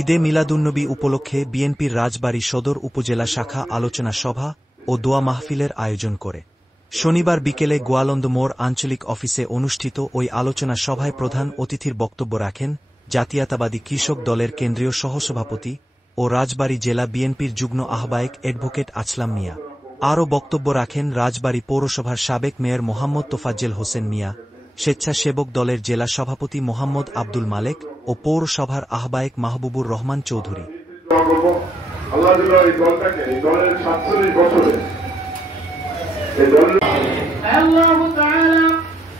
ঈদে মিলাদুন্নবী উপলক্ষে বিএনপির রাজবাড়ী সদর উপজেলা শাখা আলোচনা সভা ও দোয়া মাহফিলের আয়োজন করে। শনিবার বিকেলে গোয়ালন্দ মোড় আঞ্চলিক অফিসে অনুষ্ঠিত ওই আলোচনা সভায় প্রধান অতিথির বক্তব্য রাখেন জাতীয়তাবাদী কৃষক দলের কেন্দ্রীয় সহসভাপতি ও রাজবাড়ী জেলা বিএনপির যুগ্ম আহ্বায়ক অ্যাডভোকেট আসলাম মিয়া। আরও বক্তব্য রাখেন রাজবাড়ী পৌরসভার সাবেক মেয়র মোহাম্মদ তোফাজ্জেল হোসেন মিয়া, স্বেচ্ছাসেবক দলের জেলা সভাপতি মোহাম্মদ আব্দুল মালেক ও পৌরসভার আহ্বায়ক মাহবুবুর রহমান চৌধুরী।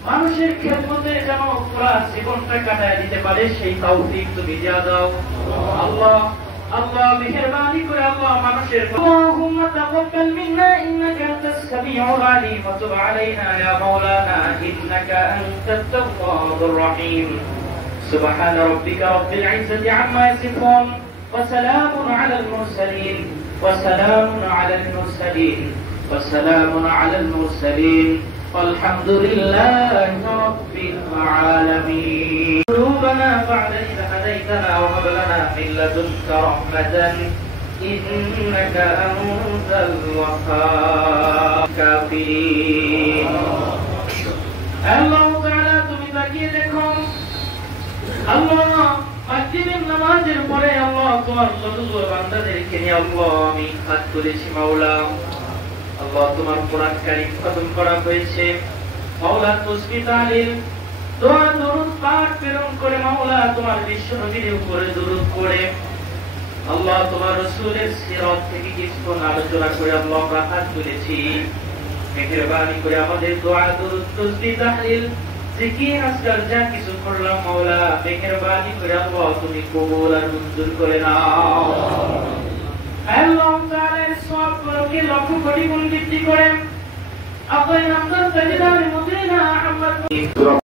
মানুষের খেদমতে যেন পুরা জীবনটা কাটায় দিতে পারে সেই তৌফিক তুমি দিয়া দাও আল্লাহ। আল্লাহ মেহেরবানি করে আল্লাহ মানুষের আল্লাহুম্মা তাকাব্বাল মিন্না ইন্নাকা আনতাস সামিউল আলিম ওয়া তুব আলাইনা ইয়া মাওলানা ইন্নাকা আনতাত তাওয়াবুর রহিম। সুবহান রাব্বিকা রাব্বিল ইজ্জাতি আম্মা ইয়াসিফুন ওয়া সালামুন আলাল মুরসালিন ওয়া সালামুন আলাল মুরসালিন ওয়া সালামুন আলাল মুরসালিন والحمد لله رب العالمين. قلوبنا بعد إذ هديتنا وهب لنا من لدنك رحمة إنك أنت الوهاب. كافرين الله تعالى তুমি তাকিয়ে দেখো আল্লাহ মাগরিবের নামাজের পরে আল্লাহ তোমার কতগুলো বান্দাদেরকে নিয়ে আল্লাহ আমি হাত তুলেছি মাওলা। আল্লাহ তোমার কোরআন কারীম খতম করা হয়েছে মাওলা, তাসবিহ তাহলিল দোয়া দরুদ পাঠ প্রেরণ করে মাওলা তোমার বিশ্ব নবীর উপরে দরুদ পড়ে আল্লাহ তোমার রাসূলের সিরাত থেকে কিছু আলোচনা করে আল্লাহ আমরা হাত তুলেছি। মেহেরবানি করে আমাদের দোয়া দরুদ তাসবিহ তাহলিল জিকির আজকার যা কিছু করলাম মাওলা মেহেরবানি করে আল্লাহ তুমি কবুল আর মঞ্জুর করে নাও। আল্লাহ তাআলা সব করকে লক্ষ কোটি গুণ বৃদ্ধি করেন আপনার নামদার তাজদারের